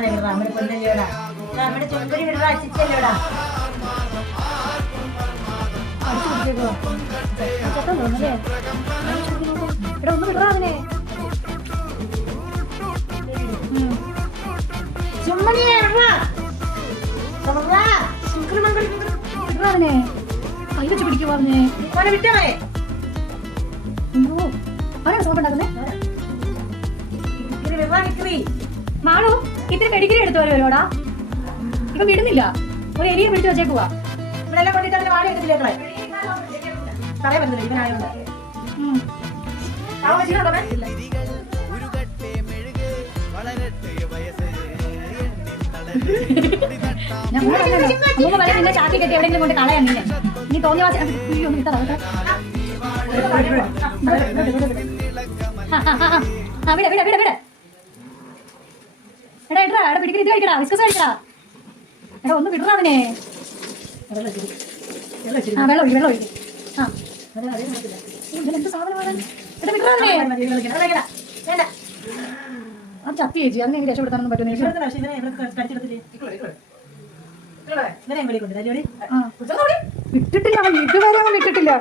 മോനെ വിടറാ, നമ്മുടെ കൊല്ലല്ലോടാ, നമ്മുടെ ചുമ്പരി വിടറാ, ചിച്ചല്ലോടാ. ഇവിടെ ഒന്ന് വിടറാ അവനെ. ചുമ്മനിയെ വിടറാ, വിടറാ, വിടറാ അവനെ. കൈ വെച്ച് പിടിക്കുവാ അവനെ. മോനെ വിട്ടവേ. അവനാണ് സോപ്പ് ഉണ്ടാക്കുന്നേ. മാണു ഇത്തിരി പെഡിഗ്രി എടുത്തു വരുവോടാ. ഇപ്പൊ വിടുന്നില്ല, ഒരു എലിയെ പിടിച്ചു വെച്ചേക്കുവാ. ഇവിടെ എല്ലാം കൊണ്ടിട്ട് അതിന് വാടി എടുത്തില്ലേക്കളെ പറയാൻ പറ്റുന്നില്ല ഇവനായോണ്ട്. ഞാൻ നിന്നെ ചാക്കി കെട്ടി എവിടെയെങ്കിലും കൊണ്ട് കളയാൻ നിന്നെ. നീ തോന്നിയ ഒന്ന് വിട്ടതാ. വിട വിട വിട വിട. എടാ എടാ എടാ പിടിക്കൽ ഇത് കഴിക്കടാ, വിസ്കസ് കഴിക്കടാ. എടാ ഒന്ന് വിടറാ അവനെ. ആ വെള്ളം ഒഴിക്കും, വെള്ളം ഒഴിക്കും. ആ എന്ത് സാധനമാണ്. എടാ വിടറാ അവനെ. അത് ചത്തി ചേച്ചി, അതിനെ രക്ഷപ്പെടുത്താനൊന്നും പറ്റുന്നില്ല. വിട്ടിട്ടില്ല, അവൻ ഇതുവരെ അവൻ വിട്ടിട്ടില്ല.